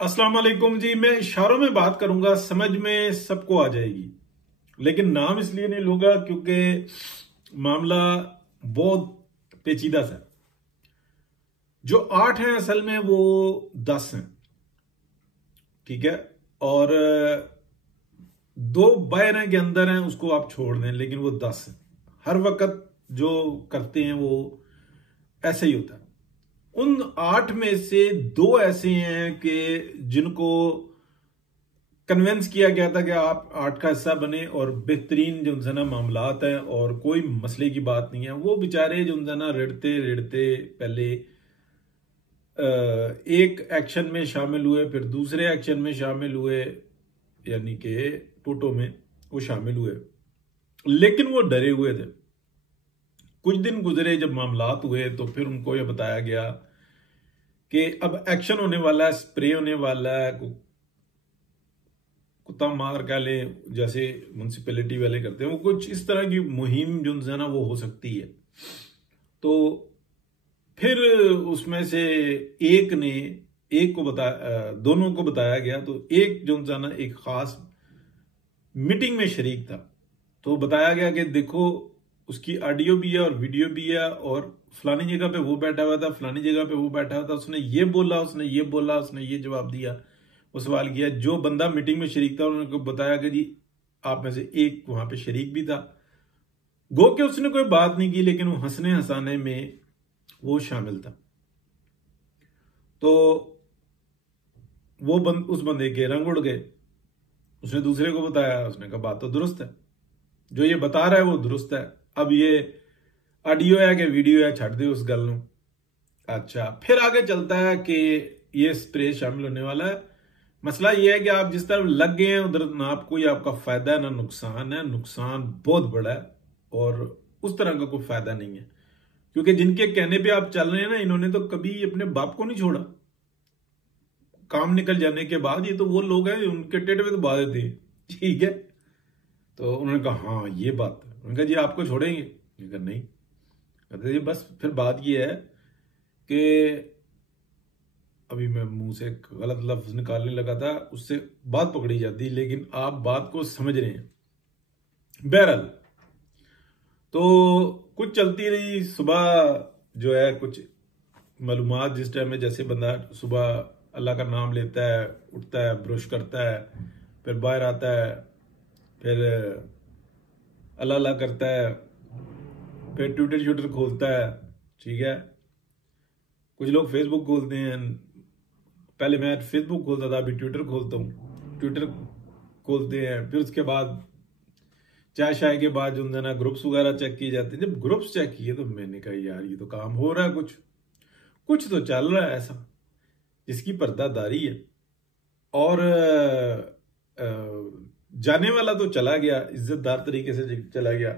अस्सलाम वालेकुम जी। मैं इशारों में बात करूंगा, समझ में सबको आ जाएगी, लेकिन नाम इसलिए नहीं लूंगा क्योंकि मामला बहुत पेचीदा सा है। जो 8 हैं असल में वो 10 हैं, ठीक है। और दो बाहर के अंदर हैं, उसको आप छोड़ दें, लेकिन वो 10 हैं। हर वक्त जो करते हैं वो ऐसे ही होता है। उन 8 में से 2 ऐसे हैं कि जिनको कन्वेंस किया गया था कि आप 8 का हिस्सा बने और बेहतरीन जो उनसे ना मामलात हैं और कोई मसले की बात नहीं है। वो बेचारे जो उनसे ना रिड़ते रिड़ते पहले एक एक्शन में शामिल हुए, फिर दूसरे एक्शन में शामिल हुए, यानी कि टोटो में वो शामिल हुए, लेकिन वो डरे हुए थे। कुछ दिन गुजरे, जब मामलात हुए तो फिर उनको ये बताया गया कि अब एक्शन होने वाला है, स्प्रे होने वाला है, कुत्ता मार कह ले, जैसे म्यूनसिपैलिटी वाले करते हैं, वो कुछ इस तरह की मुहिम जो है ना वो हो सकती है। तो फिर उसमें से एक को बताया, दोनों को बताया गया। तो एक जो है ना एक खास मीटिंग में शरीक था, तो बताया गया कि देखो उसकी ऑडियो भी है और वीडियो भी है, और फलानी जगह पे वो बैठा हुआ था, फलानी जगह पे वो बैठा हुआ था, उसने ये बोला, उसने ये बोला, उसने ये जवाब दिया, वो सवाल किया। जो बंदा मीटिंग में शरीक था उन्होंने बताया कि जी आप में से एक वहां पे शरीक भी था। गो के उसने कोई बात नहीं की, लेकिन वो हंसने हंसाने में वो शामिल था। तो उस बंदे के रंग उड़ गए। उसने दूसरे को बताया, उसने कहा बात तो दुरुस्त है, जो ये बता रहा है वो दुरुस्त है, अब ये ऑडियो है कि वीडियो है, छੱਡ दे उस गल नूं। अच्छा, फिर आगे चलता है कि ये स्प्रे शामिल होने वाला है। मसला ये है कि आप जिस तरफ लग गए हैं उधर ना कोई आपका फायदा है ना नुकसान है। नुकसान बहुत बड़ा है और उस तरह का कोई फायदा नहीं है, क्योंकि जिनके कहने पे आप चल रहे हैं ना, इन्होंने तो कभी अपने बाप को नहीं छोड़ा। काम निकल जाने के बाद ये तो वो लोग हैं उनके टेढ़े में तो बात देते हैं, ठीक है। तो उन्होंने कहा हाँ ये बात है। उन्होंने कहा जी आपको छोड़ेंगे? कहा नहीं। कहते जी बस फिर बात ये है कि अभी मैं मुंह से एक गलत लफ्ज निकालने लगा था, उससे बात पकड़ी जाती, लेकिन आप बात को समझ रहे हैं। बहरहाल तो कुछ चलती रही। सुबह जो है कुछ मालूमात, जिस टाइम में जैसे बंदा सुबह अल्लाह का नाम लेता है, उठता है, ब्रश करता है, फिर बाहर आता है, फिर अल्लाह अल्लाह करता है, फिर ट्विटर खोलता है, ठीक है। कुछ लोग फेसबुक खोलते हैं। पहले मैं फेसबुक खोलता था, अभी ट्विटर खोलता हूँ। ट्विटर खोलते हैं, फिर उसके बाद चाय शाय के बाद जो है ना ग्रुप्स वगैरह चेक किए जाते हैं। जब ग्रुप्स चेक किए तो मैंने कहा यार ये तो काम हो रहा है, कुछ कुछ तो चल रहा है ऐसा जिसकी पर्दादारी है। और जाने वाला तो चला गया, इज्जतदार तरीके से चला गया।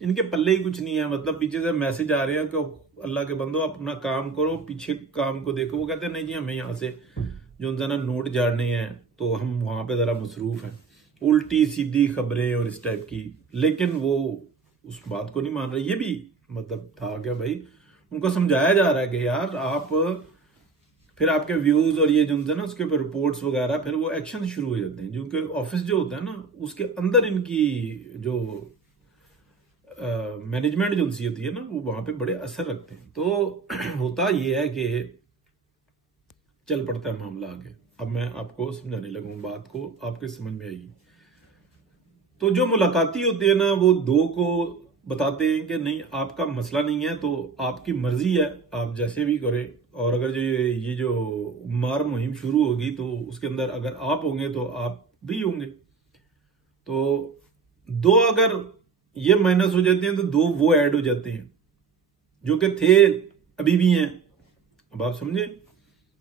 इनके पल्ले ही कुछ नहीं है। मतलब पीछे से मैसेज आ रहे हैं कि अल्लाह के बंदो अपना काम करो, पीछे काम को देखो। वो कहते हैं नहीं जी हमें यहाँ से जो ना नोट झाड़ने हैं, तो हम वहां पे जरा मसरूफ हैं। उल्टी सीधी खबरें और इस टाइप की। लेकिन वो उस बात को नहीं मान रहे। ये भी मतलब था क्या भाई, उनको समझाया जा रहा है कि यार आप, फिर आपके व्यूज और ये जो है ना उसके ऊपर रिपोर्ट्स वगैरह, फिर वो एक्शन शुरू हो जाते हैं। क्योंकि ऑफिस जो होता है ना उसके अंदर इनकी जो मैनेजमेंट जो सी होती है ना, वो वहां पे बड़े असर रखते हैं। तो होता ये है कि चल पड़ता है मामला आगे। अब मैं आपको समझाने लगूं, बात को आपके समझ में आएगी। तो जो मुलाकाती होते हैं ना, वो दो को बताते हैं कि नहीं आपका मसला नहीं है, तो आपकी मर्जी है, आप जैसे भी करें। और अगर जो ये जो मार मुहिम शुरू होगी तो उसके अंदर अगर आप होंगे तो आप भी होंगे। तो दो अगर ये माइनस हो जाते हैं तो दो वो ऐड हो जाते हैं जो कि थे, अभी भी हैं। अब आप समझे,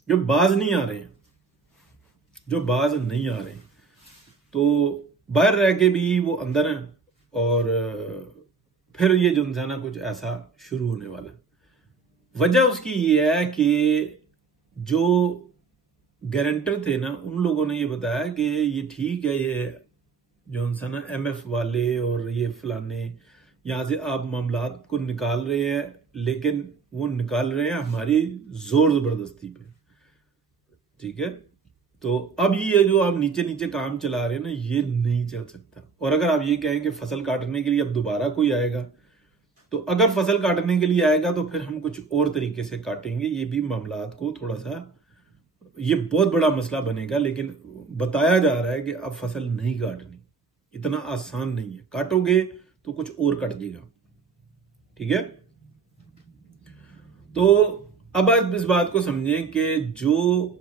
जो बाज नहीं आ रहे हैं, जो बाज नहीं आ रहे हैं, तो बाहर रह के भी वो अंदर हैं। और फिर ये जो है ना कुछ ऐसा शुरू होने वाला है। वजह उसकी ये है कि जो गारंटर थे ना, उन लोगों ने ये बताया कि ये ठीक है, ये जो है ना एमएफ वाले और ये फलाने यहां से आप मामलात को निकाल रहे हैं, लेकिन वो निकाल रहे हैं हमारी जोर जबरदस्ती पे, ठीक है। तो अब ये जो आप नीचे नीचे काम चला रहे हैं ना, ये नहीं चल सकता। और अगर आप ये कहें कि फसल काटने के लिए अब दोबारा कोई आएगा, तो अगर फसल काटने के लिए आएगा तो फिर हम कुछ और तरीके से काटेंगे। ये भी मामलात को थोड़ा सा, ये बहुत बड़ा मसला बनेगा। लेकिन बताया जा रहा है कि अब फसल नहीं काटनी, इतना आसान नहीं है। काटोगे तो कुछ और कट जाएगा, ठीक है। तो अब आप इस बात को समझें कि जो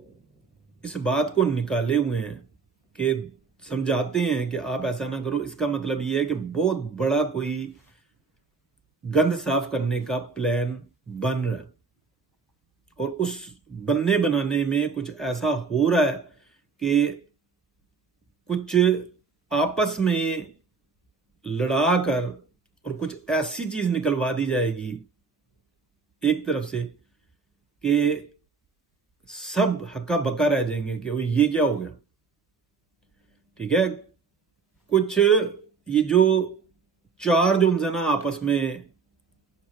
इस बात को निकाले हुए हैं कि समझाते हैं कि आप ऐसा ना करो, इसका मतलब यह है कि बहुत बड़ा कोई गंद साफ करने का प्लान बन रहा है। और उस बनने बनाने में कुछ ऐसा हो रहा है कि कुछ आपस में लड़ा कर और कुछ ऐसी चीज निकलवा दी जाएगी एक तरफ से कि सब हक्का बक्का रह जाएंगे कि वो ये क्या हो गया, ठीक है। कुछ ये जो चार जो ना आपस में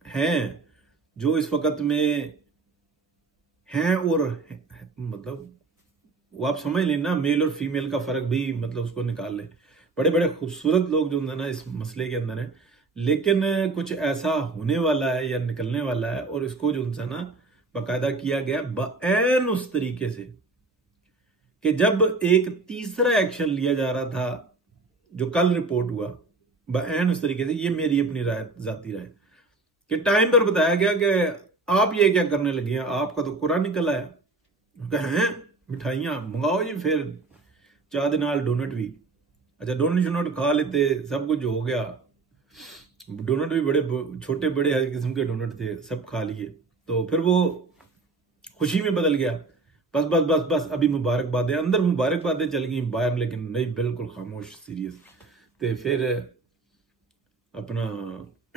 हैं, जो इस वक्त में हैं, और मतलब वो आप समझ लेना, मेल और फीमेल का फर्क भी मतलब उसको निकाल ले। बड़े बड़े खूबसूरत लोग जो ना इस मसले के अंदर हैं, लेकिन कुछ ऐसा होने वाला है या निकलने वाला है, और इसको जो ना बाकायदा किया गया बयान उस तरीके से कि जब एक तीसरा एक्शन लिया जा रहा था, जो कल रिपोर्ट हुआ, बयान उस तरीके से, ये मेरी अपनी राय, जाती राय, कि टाइम पर बताया गया कि आप ये क्या करने लगे हैं, आपका तो कुरान निकल आया। हैं मिठाइयां मंगाओ जी, फिर चाह दे नाल डोनट भी। अच्छा, डोनट शोनट खा लेते, सब कुछ हो गया। डोनट भी बड़े छोटे बड़े हर किस्म के डोनट थे, सब खा लिए। तो फिर वो खुशी में बदल गया, बस बस बस बस अभी मुबारकबादें, अंदर मुबारकबादें चल गई, बाहर लेकिन नहीं, बिल्कुल खामोश, सीरियस। तो फिर अपना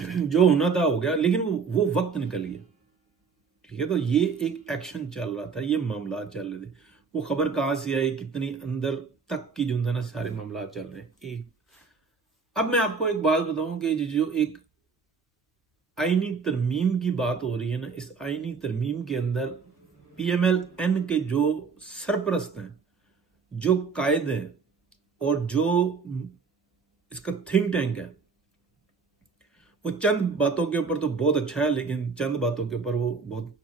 जो होना था हो गया, लेकिन वो वक्त निकल गया, ठीक है। तो ये एक एक्शन चल रहा था, ये मामला चल रहे थे। वो खबर कहां से आई, कितनी अंदर तक की जो ना सारे मामला चल रहे हैं। एक अब मैं आपको एक बात बताऊं कि जो एक आईनी तरमीम की बात हो रही है ना, इस आईनी तरमीम के अंदर PMLN के जो सरपरस्त हैं, जो कायद हैं, और जो इसका थिंक टैंक है, वो चंद बातों के ऊपर तो बहुत अच्छा है, लेकिन चंद बातों के ऊपर वो बहुत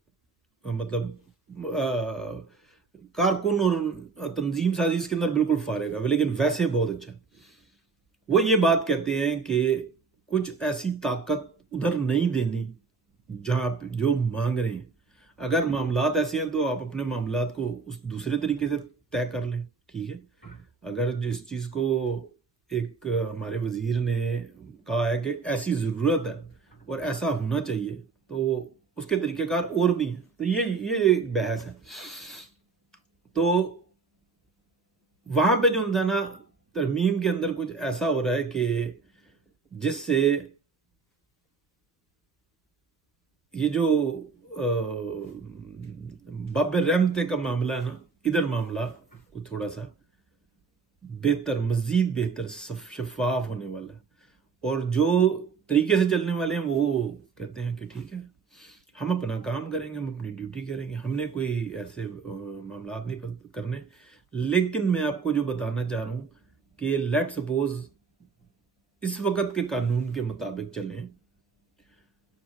मतलब कारकुन और तंजीम साजिश के अंदर बिल्कुल फारेगा, लेकिन वैसे बहुत अच्छा है। वो ये बात कहते हैं कि कुछ ऐसी ताकत उधर नहीं देनी जहां आप जो मांग रहे हैं। अगर मामलात ऐसे हैं तो आप अपने मामलात को उस दूसरे तरीके से तय कर लें, ठीक है। अगर जिस चीज को एक हमारे वजीर ने कहा है कि ऐसी जरूरत है और ऐसा होना चाहिए, तो उसके तरीकेकार और भी हैं। तो ये एक बहस है। तो वहां पे जो होता है ना, तरमीम के अंदर कुछ ऐसा हो रहा है कि जिससे ये जो बाब रहमते का मामला है ना, इधर मामला को थोड़ा सा बेहतर, मजीद बेहतर शफाफ होने वाला है। और जो तरीके से चलने वाले हैं वो कहते हैं कि ठीक है, हम अपना काम करेंगे, हम अपनी ड्यूटी करेंगे, हमने कोई ऐसे मामला नहीं करने। लेकिन मैं आपको जो बताना चाह रहा हूं कि लेट सपोज इस वक्त के कानून के मुताबिक चलें,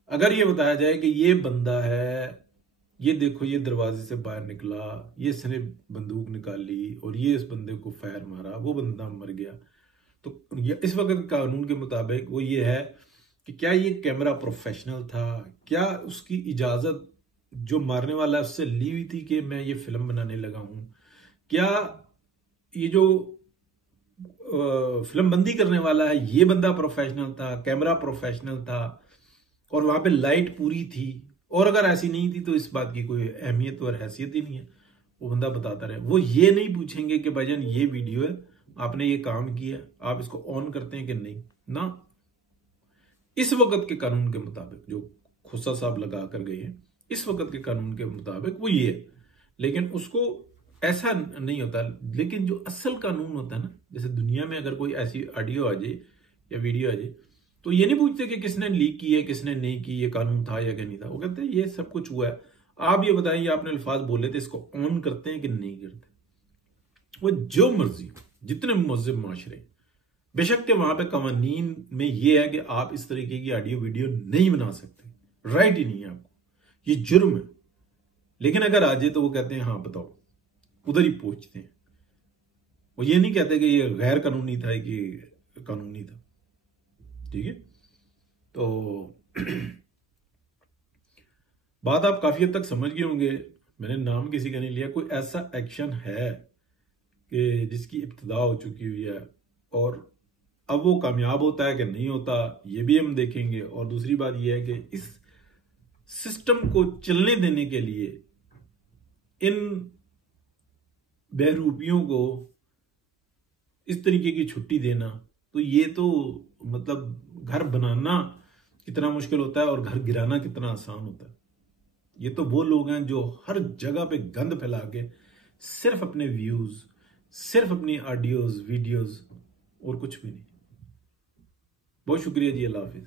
अगर ये बताया जाए कि ये बंदा है, ये देखो ये दरवाजे से बाहर निकला, ये इसने बंदूक निकाली और ये इस बंदे को फायर मारा, वो बंदा मर गया, तो इस वक्त कानून के मुताबिक वो ये है कि क्या ये कैमरा प्रोफेशनल था, क्या उसकी इजाजत जो मारने वाला है उससे ली हुई थी कि मैं ये फिल्म बनाने लगा हूं, क्या ये जो फिल्म बंदी करने वाला है ये बंदा प्रोफेशनल था, कैमरा प्रोफेशनल था, और वहां पे लाइट पूरी थी, और अगर ऐसी नहीं थी तो इस बात की कोई अहमियत और हैसियत ही नहीं है, वो बंदा बताता रहे। वो ये नहीं पूछेंगे कि भाईजान ये वीडियो है, आपने ये काम किया, आप इसको ऑन करते हैं कि नहीं ना। इस वक्त के कानून के मुताबिक जो खुस्सा साहब लगा कर गए हैं, इस वक्त के कानून के मुताबिक वो ये है। लेकिन उसको ऐसा नहीं होता। लेकिन जो असल कानून होता है ना, जैसे दुनिया में अगर कोई ऐसी ऑडियो आ जाए या वीडियो आ जाए, तो ये नहीं पूछते कि किसने लीक की है, किसने नहीं की, ये कानून था या क्या नहीं था। वो कहते हैं ये सब कुछ हुआ है, आप ये बताएं, ये आपने अल्फाज बोले थे, इसको ऑन करते हैं कि नहीं करते। वो जो मर्जी जितने मुहज़्ज़ब माशरे, बेशक के वहां पे कवानीन में ये है कि आप इस तरीके की ऑडियो वीडियो नहीं बना सकते, राइट ही नहीं है आपको, ये जुर्म है। लेकिन अगर आ जाए तो वो कहते हैं हाँ बताओ, उधर ही पूछते हैं। वो ये नहीं कहते कि ये गैर कानूनी था कि कानूनी था। ठीक है, तो बात आप काफी हद तक समझ गए होंगे। मैंने नाम किसी का नहीं लिया। कोई ऐसा एक्शन है कि जिसकी इब्तिदा हो चुकी हुई है और अब वो कामयाब होता है कि नहीं होता, ये भी हम देखेंगे। और दूसरी बात यह है कि इस सिस्टम को चलने देने के लिए इन बहरूपियों को इस तरीके की छुट्टी देना, तो ये तो मतलब घर बनाना कितना मुश्किल होता है और घर गिराना कितना आसान होता है। ये तो वो लोग हैं जो हर जगह पे गंद फैला के सिर्फ अपने व्यूज, सिर्फ अपनी ऑडियोज वीडियोज और कुछ भी नहीं। बहुत शुक्रिया जी, अल्लाह हाफिज।